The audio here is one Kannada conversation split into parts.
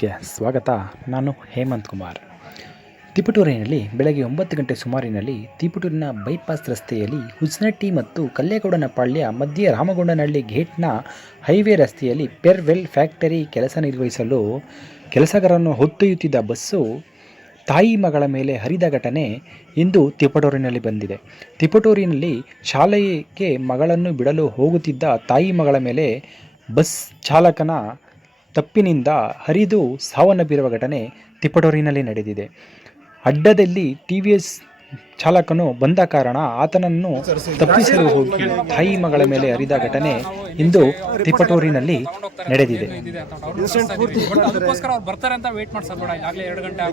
ನ್ಯೂಸ್ಗೆ ಸ್ವಾಗತ. ನಾನು ಹೇಮಂತ್ ಕುಮಾರ್. ತಿಪಟೂರಿನಲ್ಲಿ ಬೆಳಗ್ಗೆ 9 ಗಂಟೆ ಸುಮಾರಿನಲ್ಲಿ ತಿಪಟೂರಿನ ಬೈಪಾಸ್ ರಸ್ತೆಯಲ್ಲಿ ಹುಸ್ನಟ್ಟಿ ಮತ್ತು ಕಲ್ಲೇಗೌಡನಪಾಳ್ಯ ಮಧ್ಯೆ ರಾಮಗೊಂಡನಹಳ್ಳಿ ಗೇಟ್ನ ಹೈವೇ ರಸ್ತೆಯಲ್ಲಿ ಪೆರ್ವೆಲ್ ಫ್ಯಾಕ್ಟರಿ ಕೆಲಸ ನಿರ್ವಹಿಸಲು ಕೆಲಸಗಾರರನ್ನು ಹೊತ್ತೊಯ್ಯುತ್ತಿದ್ದ ಬಸ್ಸು ತಾಯಿ ಮಗಳ ಮೇಲೆ ಹರಿದ ಘಟನೆ ಇಂದು ತಿಪಟೂರಿನಲ್ಲಿ ಬಂದಿದೆ. ತಿಪಟೂರಿನಲ್ಲಿ ಶಾಲೆಗೆ ಮಗಳನ್ನು ಬಿಡಲು ಹೋಗುತ್ತಿದ್ದ ತಾಯಿ ಮಗಳ ಮೇಲೆ ಬಸ್ ಚಾಲಕನ ತಪ್ಪಿನಿಂದ ಹರಿದು ಸಾವನ್ನಪ್ಪಿರುವ ಘಟನೆ ತಿಪಟೂರಿನಲ್ಲಿ ನಡೆದಿದೆ. ಅಡ್ಡದಲ್ಲಿ ಟಿವಿಎಸ್ ಚಾಲಕನು ಬಂದ ಕಾರಣ ಆತನನ್ನು ತಪ್ಪಿಸಲು ಹೋಗಿ ತಾಯಿ ಮಗಳ ಮೇಲೆ ಹರಿದ ಘಟನೆ ಇಂದು ತಿಪಟೂರಿನಲ್ಲಿ ನಡೆದಿದೆ. ಅದಕ್ಕೋಸ್ಕರ ಅವ್ರು ಬರ್ತಾರೆ ಅಂತ ವೇಟ್ ಮಾಡಿ ಸರ್, ಬೇಡ ಈಗಾಗಲೇ 2 ಗಂಟೆ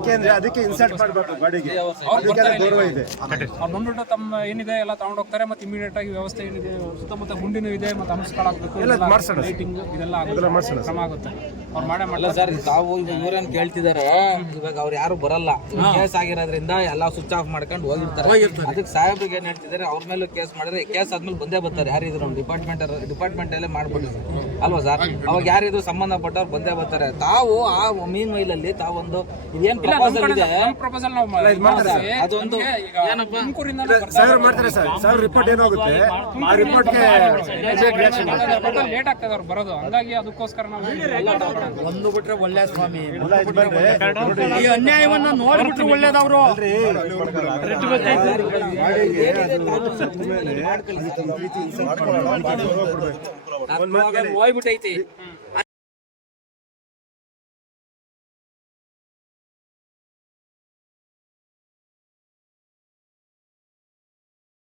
ಬಂದ್ಬಿಟ್ಟು ತಮ್ಮ ಏನಿದೆ ಎಲ್ಲ ತಗೊಂಡು ಹೋಗ್ತಾರೆ. ಮತ್ತೆ ಇಮಿಡಿಯೇಟ್ ಆಗಿ ವ್ಯವಸ್ಥೆ ಏನಿದೆ ಸುತ್ತಮುತ್ತ ಗುಂಡಿನೂ ಇದೆ, ಮತ್ತೆ ಅಂಶಗಳಾಗಬೇಕು, ಲೈಟಿಂಗ್ ಇದೆಲ್ಲ ಕ್ರಮ ಆಗುತ್ತೆ. ಅವ್ರು ಮಾಡಲ್ಲ ಸರ್. ತಾವು ಇವ್ರೇನ್ ಕೇಳ್ತಿದಾರೆ, ಇವಾಗ ಅವ್ರು ಯಾರು ಬರಲ್ಲ, ಕೇಸ್ ಆಗಿರೋದ್ರಿಂದ ಎಲ್ಲ ಸ್ವಿಚ್ ಆಫ್ ಮಾಡ್ಕೊಂಡು ಹೋಗಿರ್ತಾರೆ. ಅದಕ್ಕೆ ಸಾಹೇಬ್ರಿಗೆ ಏನ್ ಹೇಳ್ತಿದ್ದಾರೆ, ಅವ್ರ ಮೇಲೂ ಕೇಸ್ ಮಾಡಿದ್ರೆ ಕೇಸ್ ಆದ್ಮೇಲೆ ಬಂದೇ ಬರ್ತಾರೆ. ಯಾರಿದ್ರು ನಮ್ಮ ಡಿಪಾರ್ಟ್ಮೆಂಟ್ ಅಲ್ಲೇ ಮಾಡ್ಬಿಟ್ಟಿದ್ರು ಅಲ್ವಾ ಸರ್? ಅವಾಗ ಯಾರಿದ್ರು ಸಂಬಂಧಪಟ್ಟವ್ರು ಬಂದೇ ಬರ್ತಾರೆ. ತಾವು ಆ ಮೀನ್ ಮೈಲಲ್ಲಿ ತಾವೊಂದು ಇದೇನ್ ಪ್ರಪೋಸಲ್ ಇದೆ, ಪ್ರಪೋಸಲ್ ನಾವು ಅದೊಂದು ಲೇಟ್ ಆಗ್ತದೆ ಅವ್ರು ಬರೋದು. ಹಂಗಾಗಿ ಅದಕ್ಕೋಸ್ಕರ ನಾವು ಒಂದು ಬಿಟ್ರೆ ಒಳ್ಳೆ ಸ್ವಾಮಿ, ಈ ಅನ್ಯಾಯವನ್ನ ನೋಡ್ಬಿಟ್ರೆ ಒಳ್ಳೇದವ್ರು. ಹೋಗ್ಬಿಟ್ಟೈತಿ